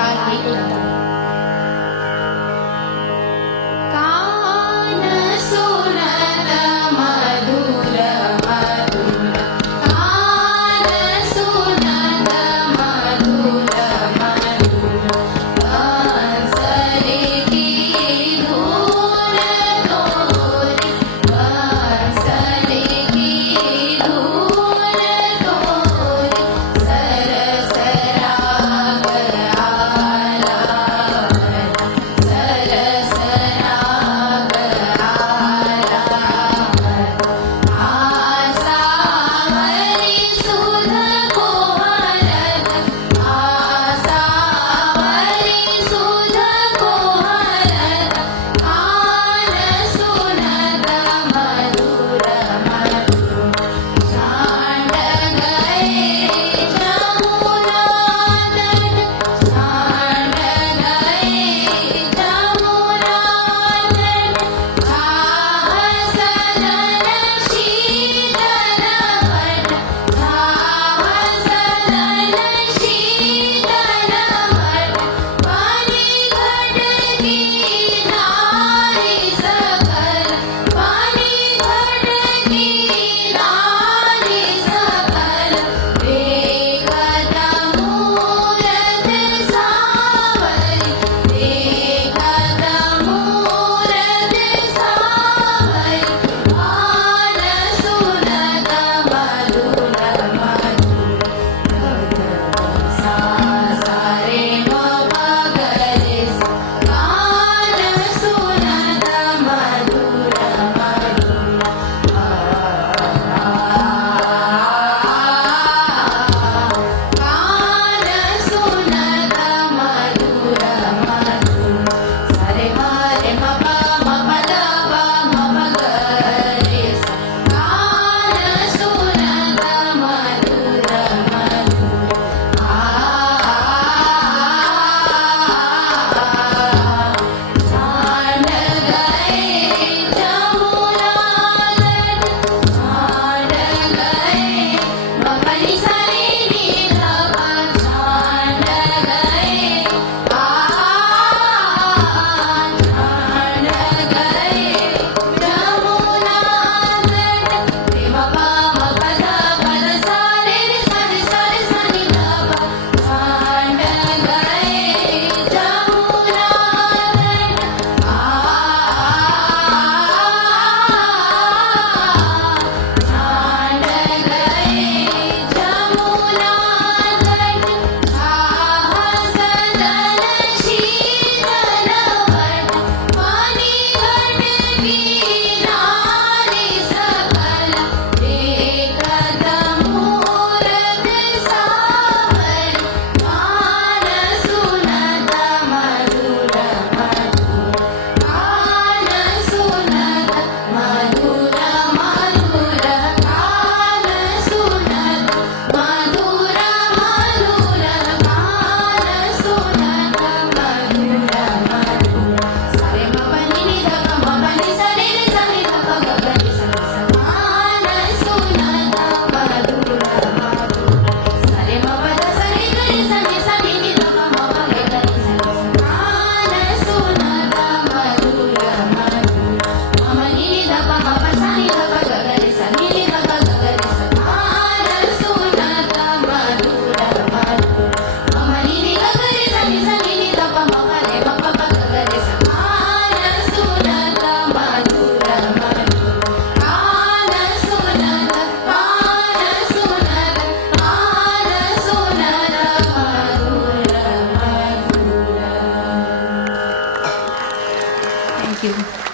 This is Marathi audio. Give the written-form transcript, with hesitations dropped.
ताल हे एकदम. कान सुनत मधुर मधुर, कान सुनत मधुर मधुर, बंसरी की धून तोरी, बंसरी की धून तोरी, सरस राग आलापन, सरस राग आलापन, आसावरी सुध कोहलत, आसावरी सुध कोहलत, कान सुनत मधुर मधुर, सांड गए जमुना तट, सांड गए जमुना तट, छाह सदन शीतल वट, छाह सदन शीतल वट, पानी घट की नारी सकल, पानी घट की नारी सकल, देखत मूरत सावरी, देखत मूरत सावरी, कान सुनत मधुर मधुर, सा सा रे म प ग रे सा, कान सुनत मधुर मधुर, कान सुनत मधुर मधुर, सा रे म प द प म प ग रे सा, कान सुनत मधुर मधुर, सांड गए जमुना तट, सांड गए मपनी सरे नी ध प, सांड गए सांड गए जमुना तट, रे म प द प द सा रे रे सा रे सा रे सा नी ध प, सांड गए जमुना तट, सांड गए जमुना तट, छाह सदन शीतल वट, पानी घट की नारी सकल, देखत मूरत सावरी, कान सुनत मधुर मधुर, कान सुनत मधुर मधुर, कान सुनत मधुर मधुर, कान सुनत मधुर मधुर, सा रे म प नि नि ध प म प नि सा रे रे सा नि ध प ग ग रे सा रे सा, कान सुनत मधुर मधुर, सा रे म प द सा रे ग रे सा नि सा नि नि ध प म प ग ग रे सा रे सा, कान सुनत मधुर मधुर, म म नि नि ध प म प सा नि ध प ग ग रे सा नि नि ध प ग ग रे सा, कान सुनत मधुर मधुर, म म नि नि ग ग रे सा नि नि ध प म प रे म प प ग ग रे सा, कान सुनत मधुर मधुर, कान सुनत कान सुनत कान सुनत मधुर मधुर. Thank you.